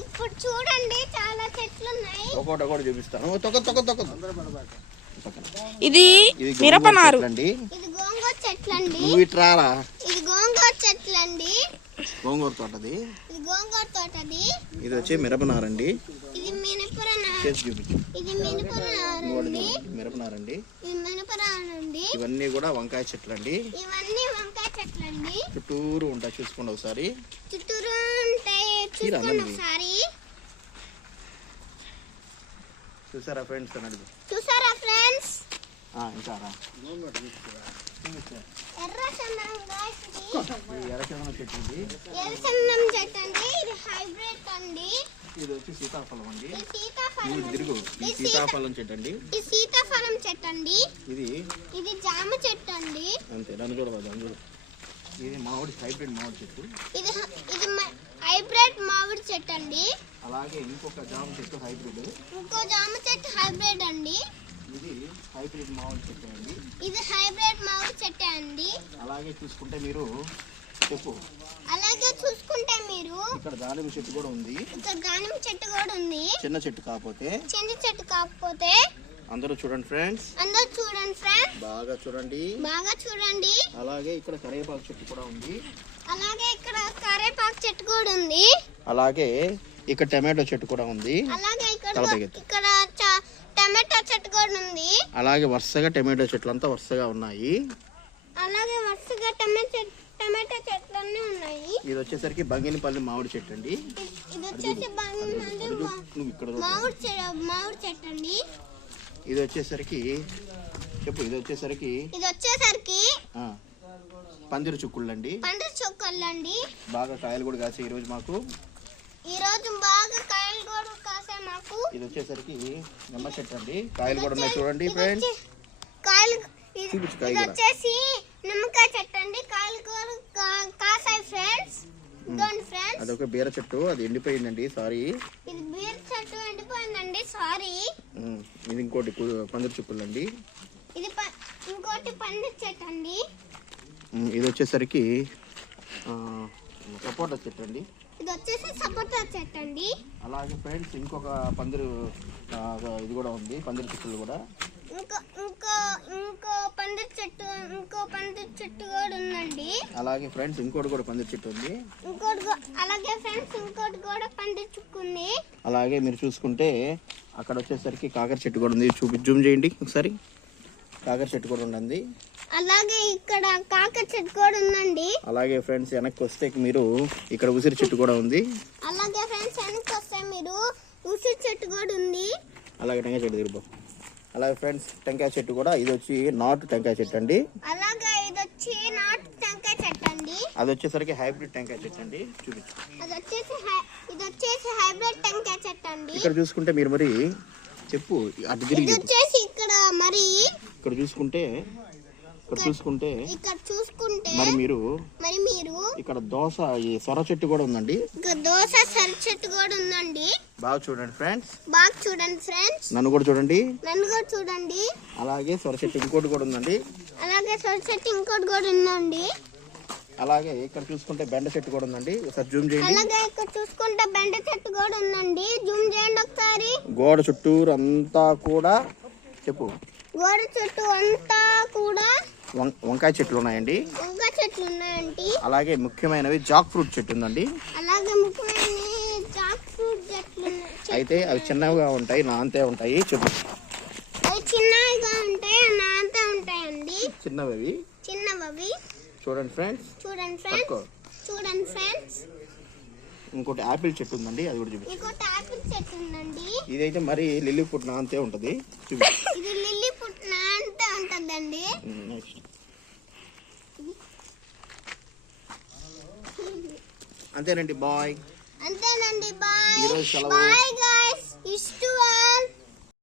ఇప్పుడు చూడండి చాలా చెట్లు ఉన్నాయి. ఒకటి చూపిస్తాను. ఇది మిరపనారు. ఇది గోంగూర చెట్లండి. నువ్వు ఇట్రారా. ఇది గోంగూర చెట్లండి. గోంగూర తోటది. ఇది గోంగూర తోటది. ఇది వచ్చి మిరపనారండి. ఇది మిరపనారు. చూపించు. ఇది మిరపనారండి. మిరపనారండి. ఇది మిరపనారండి. ఇవన్నీ కూడా వంకాయ చెట్లండి. ఇవన్నీ వంకాయ చెట్లండి. చుట్టూరు ఉంటాయి, చూసుకోండి ఒకసారి. చుట్టూరు ఉంటాయి, చూసుకోండి ఒకసారి. చూసారా ఫ్రెండ్స్ అన్నది. చూసారా ఫ్రెండ్స్. ఇంకా ఎర్రచందనం చెట్టు ఉంది. ఎర్రచందనం చెట్టు అండి. ఇది హైబ్రిడ్ అండి. ఇది వచ్చి సీతాఫలం అండి. ఇది సీతాఫలం చెట్టు అండి. ఇది సీతాఫలం చెట్టు అండి. ఇది జామ చెట్టు అండి. అంతే, నన్ను చూడదు. ఇది మామిడి హైబ్రిడ్ మామిడి చెట్టు. ఇది హైబ్రిడ్ మామిడి చెట్టు అండి. అలాగే ఇంకొక జామ చెట్టు హైబ్రిడ్. ఇంకో జామ చెట్టు హైబ్రిడ్ అండి. ఇది హైబ్రిడ్ మామిడి చెట్టు అండి. ఇది హైబ్రిడ్ మామిడి చెట్టు అండి. అలాగే చూసుకుంటే మీరు ఇక్కడ దానిమ్మ చెట్టు కూడా ఉంది. ఇక్కడ దానిమ్మ చెట్టు కూడా ఉంది. చిన్న చెట్టు కాకపోతే అందరూ చూడండి ఫ్రెండ్స్. బాగా చూడండి. అలాగే ఇక్కడ కరివేపాకు చెట్టు కూడా ఉంది. అలాగే ఇక్కడ టమాటో చెట్టు కూడా ఉంది. టమాటో చెట్టు కూడా ఉంది. అలాగే వరుసగా టమాటో చెట్లు అంతా వరుసగా ఉన్నాయి. టమాటో చెట్లన్నీ ఉన్నాయి. ఇది వచ్చేసరికి బంగినపల్లి మామిడి చెట్టు అండి. ఇది వచ్చేసి మామిడి చెట్టు అండి. ఇది వచ్చేసరికి పందిరి చుక్కుళ్ళండి. బాగా కాయలు కూడా కాసే ఈరోజు మాకు. ఇది వచ్చేసరికి నిమ్మ చెట్టు అండి. కాయలు కూడా ఉన్నాయి చూడండి ఫ్రెండ్స్. ఇది వచ్చేసి నిమ్మకాయ చెట్టు అండి. కాయలు కూడా కాసాయి ఫ్రెండ్స్. అదొక బీర చెట్టు, అది ఎండిపోయిందండి, సారీ. ఇది బీర చెట్టు ఎండిపోయిందండి, సారీ. ఇది ఇంకోటి పందిరి చుక్కులండి. ఇది ఇంకోటి పందిరి చెట్టు అండి. ఇది వచ్చేసరికి సపోటా చెట్టు అండి. ఇది వచ్చేసి సపోటా చెట్టు అండి. అలాగే ఫ్రెండ్స్ ఇంకొక పందిరి ఇది కూడా ఉంది, పందిరి చెట్లు కూడా. ఇంకో పందిరి చెట్టు కూడా ఉందండి. అలాగే ఫ్రెండ్స్ ఇంకోటి కూడా పందిరి చెట్టు ఉంది. ఇంకోటి కూడా పందిరి చెట్టు ఉంది. అలాగే మీరు చూసుకుంటే అక్కడ వచ్చేసరికి కాకర చెట్టు కూడా ఉంది. జూమ్ చేయండి ఒకసారి. కాకర చెట్టు కూడా ఉందండి. అలాగే ఇక్కడ కాకర చెట్టు కూడా ఉందండి. అలాగే ఫ్రెండ్స్ వెనక్కి వస్తే మీరు ఇక్కడ ఉసిరి చెట్టు కూడా ఉంది. అలాగే ఫ్రెండ్స్ వెనక్కి వస్తే మీరు ఉసిరి చెట్టు కూడా ఉంది. అలాగే టెంకాయ చెట్టు తిరుగు. అలాగే ఫ్రెండ్స్ టెంకాయ చెట్టు కూడా, ఇది వచ్చి నాటు టెంకాయ చెట్టు అండి. అలాగే ఇది వచ్చి నాటు టెంకాయ చెట్టు అండి. అది వచ్చేసరికి హైబ్రిడ్ టెంకాయ చెట్టు అండి. చూపించు. ఇది వచ్చేసి హైబ్రిడ్ టెంకాయ చెట్టు అండి. ఇక్కడ చూసుకుంటే మీరు మరి చెప్పు, అటు తిరిగి వచ్చేసి ఇక్కడ మరి ఇక్కడ చూసుకుంటే మరి మీరు ఇక్కడ దోస ఈ సొర చెట్టు కూడా ఉందండి. సొర చెట్టు కూడా ఉందండి. బాగా చూడండి ఫ్రెండ్స్. నన్ను కూడా చూడండి. అలాగే సొర చెట్టు ఇంకోటి కూడా ఉందండి. అలాగే ఇక్కడ చూసుకుంటే బెండ చెట్టు కూడా ఉందండి. ఒకసారి జూమ్ చేయండి. ఒకసారి. గోడ చుట్టూరు అంతా కూడా చెప్పు. వంకాయ చెట్లు ఉన్నాయండి. అలాగే ముఖ్యమైనవి జాక్ ఫ్రూట్ చెట్టు ఉందండి. అయితే అవి చిన్నవిగా ఉంటాయి, నాంతే ఉంటాయి. చెప్పు. చిన్నవి చూడండి ఫ్రెండ్స్. ఇంకోటి ఆపిల్ చెట్టు ఉందండి, అది కూడా చూపించు. ఇదైతే మరి లిల్లీ ఫుట్ నాంతే ఉంటది. అంతేనండి, బాయ్. ఈరోజు సెలవు.